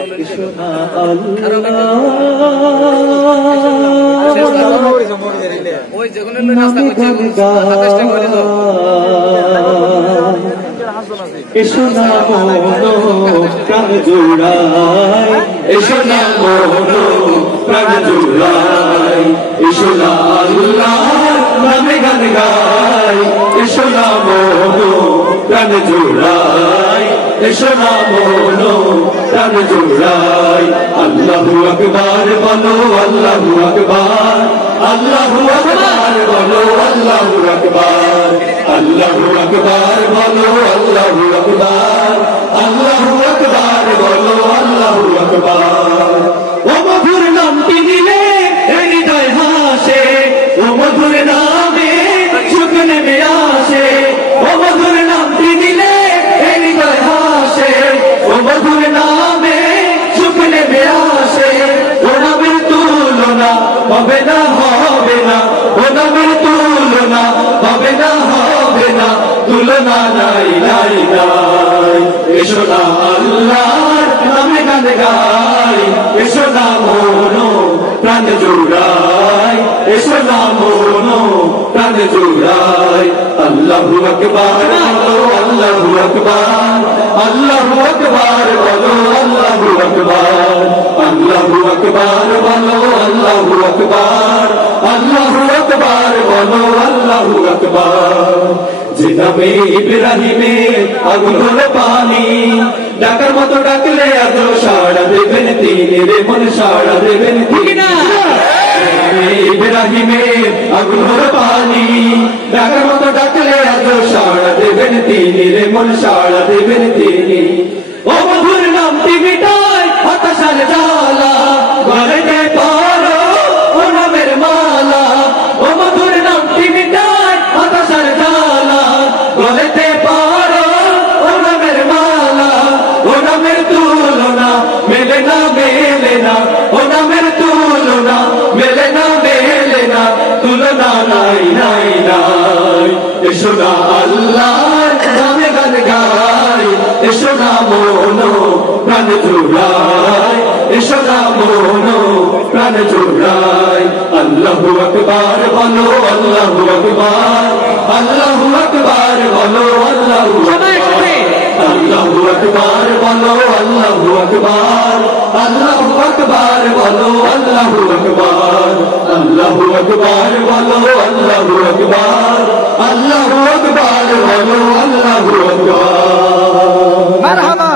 এসো না মনো প্রাণ জোড়াই, এসো না মনো প্রাণ জোড়াই, এসো না আল্লাহর নামে গান গাই, এসো না মনো প্রাণ জোড়াই, এসো না মনো প্রাণ জোড়াই। আল্লাহু আকবার বলো, আল্লাহু আকবার, আল্লাহু আকবার বলো, আল্লাহু আকবার, আল্লাহু আকবার বলো, আল্লাহু আকবার, আল্লাহু আকবার বলো, আল্লাহু আকবার। ও মধুর নামটি নিলে হৃদয় হাসে, ও মধুর নামে সুখ নেমে আসে, ও মধুর নামটি নিলে হৃদয় হাসে, ও মধুর নামে সুখ নেমে আসে। ও নামের তুলনা হবে না, হবে না, ও নামের তুলনা হবে না, হবে না, তুলনা নাই নাই নাই। এসো না আল্লাহর নামে গান গাই, এসো না মনো প্রাণ জোড়াই, এসো না মনো প্রাণ জোড়াই। আল্লাহু আকবার বলো, আল্লাহু আকবার, আল্লাহু আকবার বলো, আল্লাহু আকবার, আল্লাহু আকবার বলো, আল্লাহু আকবার, আল্লাহু আকবার বলো, আল্লাহু আকবার। যে নামে ইব্রাহিমের আগুন হলো পানি, ডাকার মতো ডাকলে আজ সাড়া দেবেন তিনি, রে মন সাড়া দেবেন তিনি না। ইব্রাহিমের আগুন হলো পানি, ডাকার মতো ডাকলে আজ সাড়া দেবেন তিনি, রে মন সাড়া দেবেন তিনি। ও মধুর নামটি মিটায় হতাশার জ্বালা, গলাতে পরো ও নামের মালা, ও মধুর নামটি মিটায় হতাশার জ্বালা, গলাতে পরো ও নামের মালা। ও নামের তুলনা মেলে না, মেলে না, ও নামের তুলনা মেলে না, মেলে না, তুলনা নাই নাই নাই। এসো না আল্লাহর নামে গান গাই, এসো না মনো প্রাণ জোড়াই, এসো না মনো প্রাণ জোড়াই। আল্লাহু আকবার বলো, আল্লাহু আকবার, আল্লাহু আকবার বলো, আল্লাহু আকবার, আল্লাহু আকবার বলো, আল্লাহু আকবার, আল্লাহু আকবার বলো, আল্লাহু আকবার, আল্লাহু আকবার বলো, আল্লাহু আকবার, আল্লাহু আকবার বলো, আল্লাহু আকবার। মারহাবা।